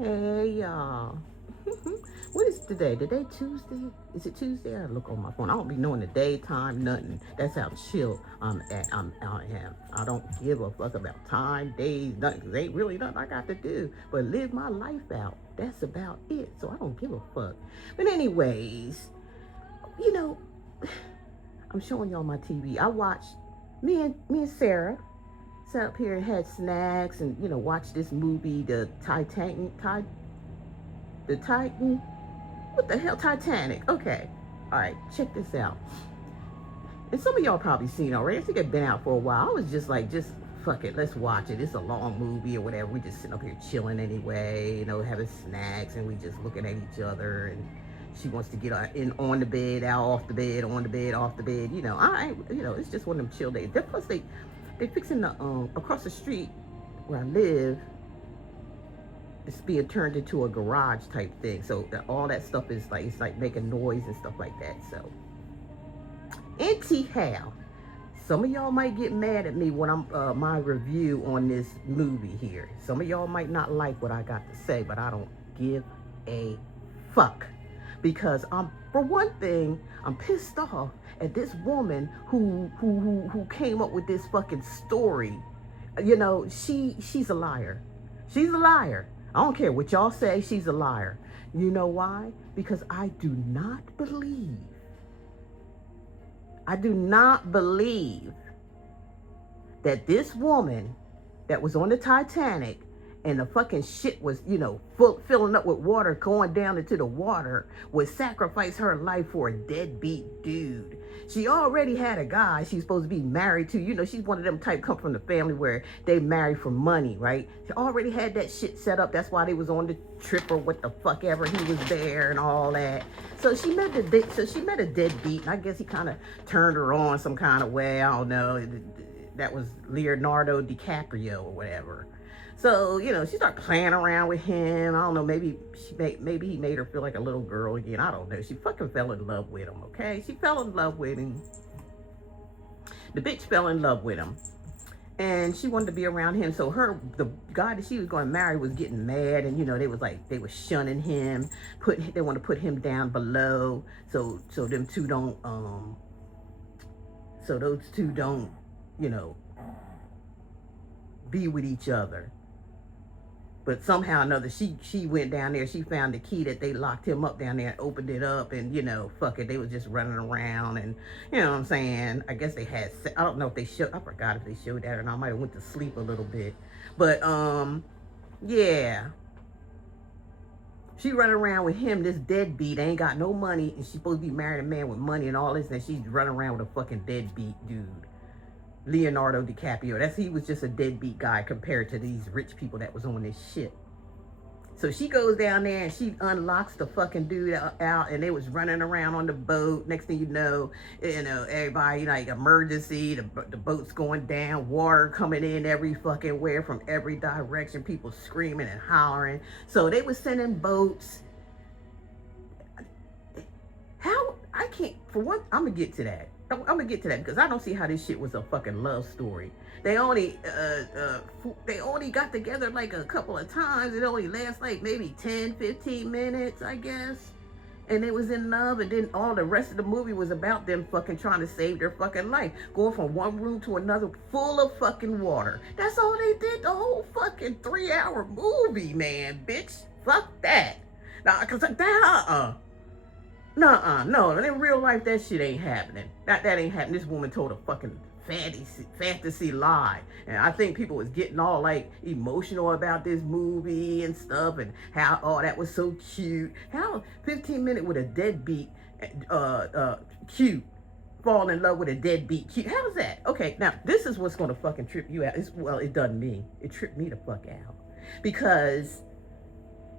Hey y'all. What is today? Today Tuesday? Is it Tuesday? I look on my phone. I don't be knowing the day, time, nothing. That's how chill I'm at. I am. I don't give a fuck about time, days, nothing. 'Cause ain't really nothing I got to do but live my life out. That's about it. So I don't give a fuck. But anyways, you know, I'm showing y'all my TV. I watched me and Sarah sat up here and had snacks and watched this movie, the Titan. What the hell, Titanic? Okay, all right, check this out. And some of y'all probably seen it already. I think it's been out for a while. I was just like, just fuck it, let's watch it. It's a long movie or whatever. We just sitting up here chilling anyway, having snacks, and we just looking at each other. And she wants to get on the bed, out off the bed, on the bed, off the bed. I ain't, it's just one of them chill days. Plus they fixing the across the street where I live. It's being turned into a garage type thing. So all that stuff is like, it's like making noise and stuff like that. So, anyhow, some of y'all might get mad at me when I'm my review on this movie here. Some of y'all might not like what I got to say, but I don't give a fuck. Because for one thing, I'm pissed off at this woman who came up with this fucking story. She's a liar. She's a liar. I don't care what y'all say, she's a liar. You know why? Because I do not believe that this woman that was on the Titanic and the fucking shit was, filling up with water, going down into the water, would sacrifice her life for a deadbeat dude. She already had a guy she's supposed to be married to. She's one of them type come from the family where they marry for money, right? She already had that shit set up. That's why they was on the trip or what the fuck ever. He was there and all that. So she met a deadbeat, and I guess he kind of turned her on some kind of way. I don't know. That was Leonardo DiCaprio or whatever. So, she started playing around with him. I don't know, maybe he made her feel like a little girl again. I don't know. She fucking fell in love with him, okay? She fell in love with him. The bitch fell in love with him. And she wanted to be around him. So the guy that she was going to marry was getting mad. And, they were shunning him. They want to put him down below. So them two don't, so those two don't, be with each other. But somehow or another, she went down there. She found the key that they locked him up down there and opened it up. And, fuck it. They was just running around. And, you know what I'm saying? I guess they had, I don't know if they showed, I forgot if they showed that or not. I might have went to sleep a little bit. But, yeah. She running around with him, this deadbeat. Ain't got no money. And she's supposed to be married a man with money and all this. And she's running around with a fucking deadbeat dude. Leonardo DiCaprio. He was just a deadbeat guy compared to these rich people that was on this ship. So she goes down there and she unlocks the fucking dude out, and they was running around on the boat. Next thing you know, everybody like emergency, the boat's going down, water coming in every fucking where from every direction, people screaming and hollering. So they was sending boats. How? I can't, for one, I'm gonna get to that. Because I don't see how this shit was a fucking love story. They only got together like a couple of times. It only lasts like maybe 10, 15 minutes, I guess. And they was in love, and then all the rest of the movie was about them fucking trying to save their fucking life. Going from one room to another full of fucking water. That's all they did the whole fucking 3-hour movie, man, bitch. Fuck that. Nah, cause that, no, in real life, that shit ain't happening. That ain't happening. This woman told a fucking fantasy lie. And I think people was getting all like emotional about this movie and stuff, and how, oh, that was so cute. How 15 minutes with a deadbeat, cute, fall in love with a deadbeat cute. How's that? Okay, now this is what's gonna fucking trip you out. It doesn't me. It tripped me the fuck out. Because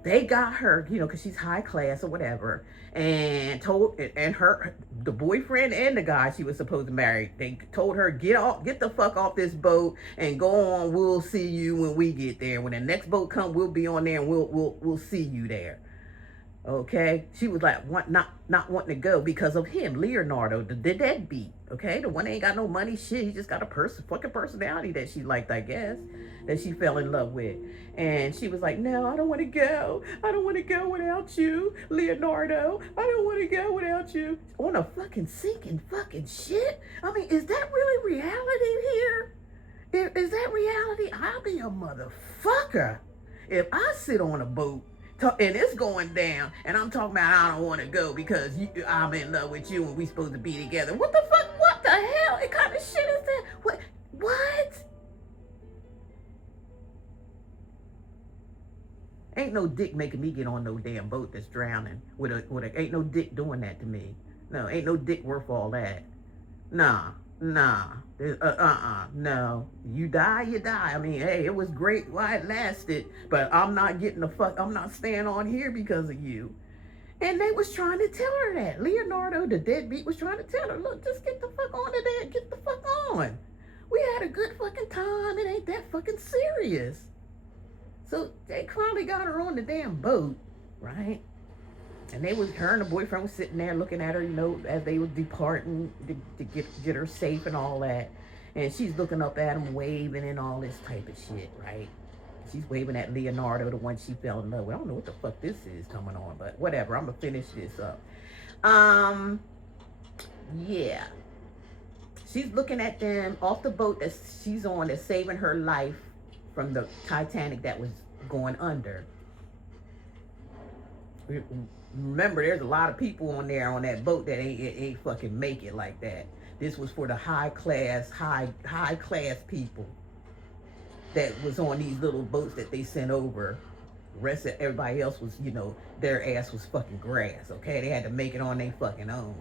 they got her, because she's high class or whatever, and the boyfriend and the guy she was supposed to marry, they told her, get the fuck off this boat and go on. We'll see you when we get there. When the next boat comes, we'll be on there and we'll see you there. Okay, she was like not wanting to go because of him, Leonardo, the deadbeat. Okay, the one that ain't got no money, shit. He just got a fucking personality that she liked, I guess, that she fell in love with. And she was like, "No, I don't want to go. I don't want to go without you, Leonardo. I don't want to go without you." On a fucking sinking fucking shit. I mean, is that really reality here? Is that reality? I'll be a motherfucker if I sit on a boat and it's going down, and I'm talking about I don't want to go because I'm in love with you and we supposed to be together. What the fuck? What the hell? What kind of shit is that? What? What? Ain't no dick making me get on no damn boat that's drowning. Ain't no dick doing that to me. No, ain't no dick worth all that. Nah, nah, no. You die, you die. I mean, hey, it was great while it lasted, but I'm not getting the fuck. I'm not staying on here because of you. And they was trying to tell her that. Leonardo, the deadbeat, was trying to tell her, look, just get the fuck on to that. Get the fuck on. We had a good fucking time. It ain't that fucking serious. So they finally got her on the damn boat, right? And her and the boyfriend was sitting there looking at her, as they were departing to get her safe and all that. And she's looking up at him, waving and all this type of shit, right? She's waving at Leonardo, the one she fell in love with. I don't know what the fuck this is coming on, but whatever. I'm gonna finish this up. Yeah. She's looking at them off the boat that she's on that's saving her life from the Titanic that was going under. Remember, there's a lot of people on there on that boat that ain't fucking make it like that. This was for the high class people that was on these little boats that they sent over. The rest of everybody else was, their ass was fucking grass. Okay, they had to make it on their fucking own.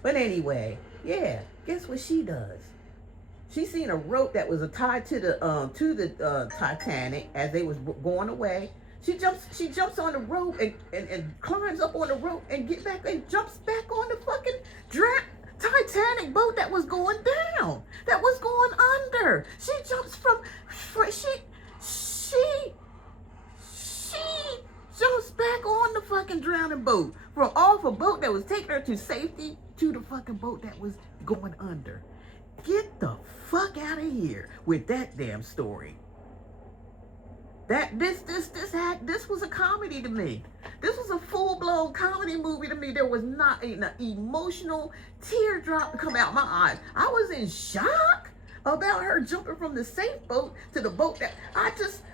But anyway, yeah. Guess what she does? She seen a rope that was tied to the Titanic as they was going away. She jumps on the rope and climbs up on the rope and get back and jumps back on the fucking Titanic boat that was going down, that was going under. She jumps she jumps back on the fucking drowning boat from off a boat that was taking her to safety to the fucking boat that was going under. Get the fuck out of here with that damn story. This was a comedy to me. This was a full-blown comedy movie to me. There was not an emotional teardrop come out my eyes. I was in shock about her jumping from the safe boat to the boat that I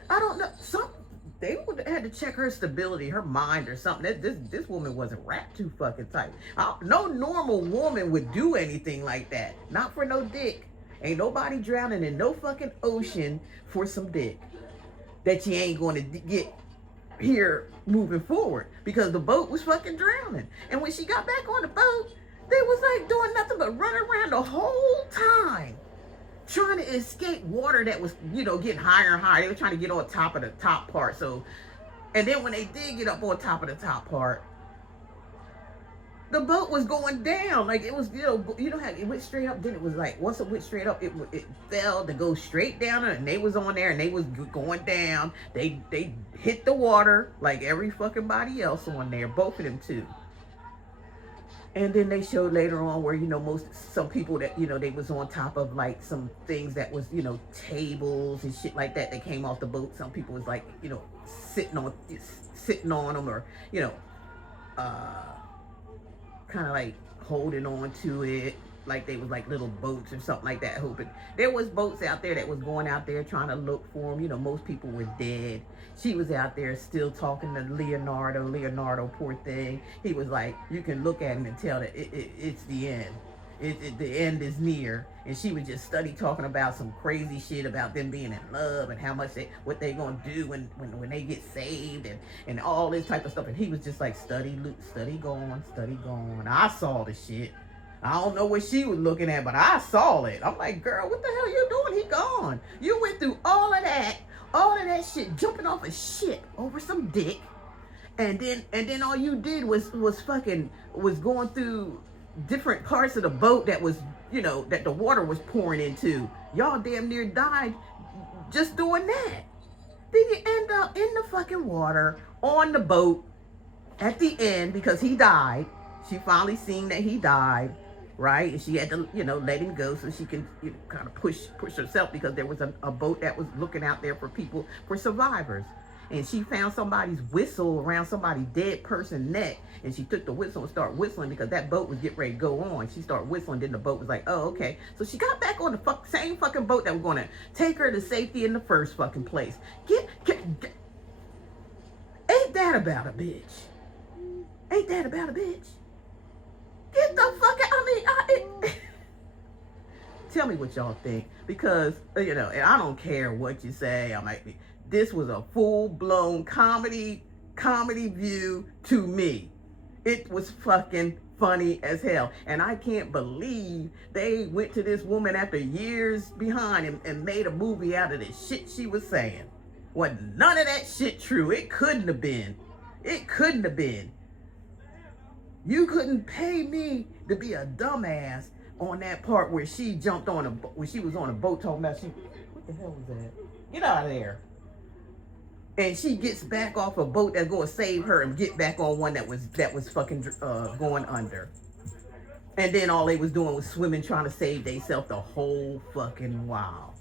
don't know. They would have had to check her stability, her mind or something. This woman wasn't wrapped too fucking tight. No normal woman would do anything like that. Not for no dick. Ain't nobody drowning in no fucking ocean for some dick that you ain't going to get here moving forward, because the boat was fucking drowning. And when she got back on the boat, they was like doing nothing but running around the whole time trying to escape water that was, getting higher and higher. They were trying to get on top of the top part. So, and then when they did get up on top of the top part, the boat was going down. Like it was, how it went straight up. Then it was like, once it went straight up, it fell to go straight down. And they was on there and they was going down. They hit the water like every fucking body else on there. Both of them too. And then they showed later on where, some people that, they was on top of like some things that was, tables and shit like that came off the boat. Some people was like, sitting on them or, kind of like holding on to it like they was like little boats or something like that, hoping. There was boats out there that was going out there trying to look for them. Most people were dead. She was out there still talking to Leonardo, poor thing. He was like, you can look at him and tell that it's the end. The end is near. And she would just talking about some crazy shit about them being in love and how much what they gonna do when they get saved and all this type of stuff. And he was just like, study going. I saw the shit. I don't know what she was looking at, but I saw it. I'm like, girl, what the hell you doing? He gone. You went through all of that shit, jumping off a ship over some dick, and then all you did was going through different parts of the boat that was, that the water was pouring into. Y'all damn near died just doing that. Then you end up in the fucking water on the boat at the end, because he died, she finally seen that he died, right? And she had to, let him go so she can kind of push herself, because there was a boat that was looking out there for people, for survivors. And she found somebody's whistle around somebody's dead person's neck, and she took the whistle and started whistling because that boat was getting ready to go on. She started whistling, then the boat was like, oh, okay. So she got back on the same fucking boat that was going to take her to safety in the first fucking place. Ain't that about a bitch? Ain't that about a bitch? Get the fuck out. Tell me what y'all think, because, and I don't care what you say. This was a full-blown comedy view to me. It was fucking funny as hell. And I can't believe they went to this woman after years behind and made a movie out of the shit she was saying. Wasn't none of that shit true. It couldn't have been. It couldn't have been. You couldn't pay me to be a dumbass on that part where she jumped on when she was on a boat talking about what the hell was that? Get out of there. And she gets back off a boat that's going to save her and get back on one that was fucking going under. And then all they was doing was swimming, trying to save themselves the whole fucking while.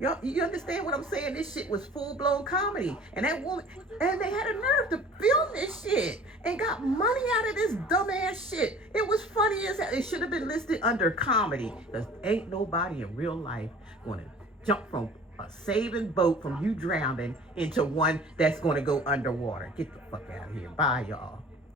Y'all, you understand what I'm saying? This shit was full-blown comedy. And that woman, and they had a nerve to film this shit and got money out of this dumbass shit. It was funny as hell. It should have been listed under comedy, because ain't nobody in real life going to jump from a saving boat from you drowning into one that's going to go underwater. Get the fuck out of here. Bye, y'all.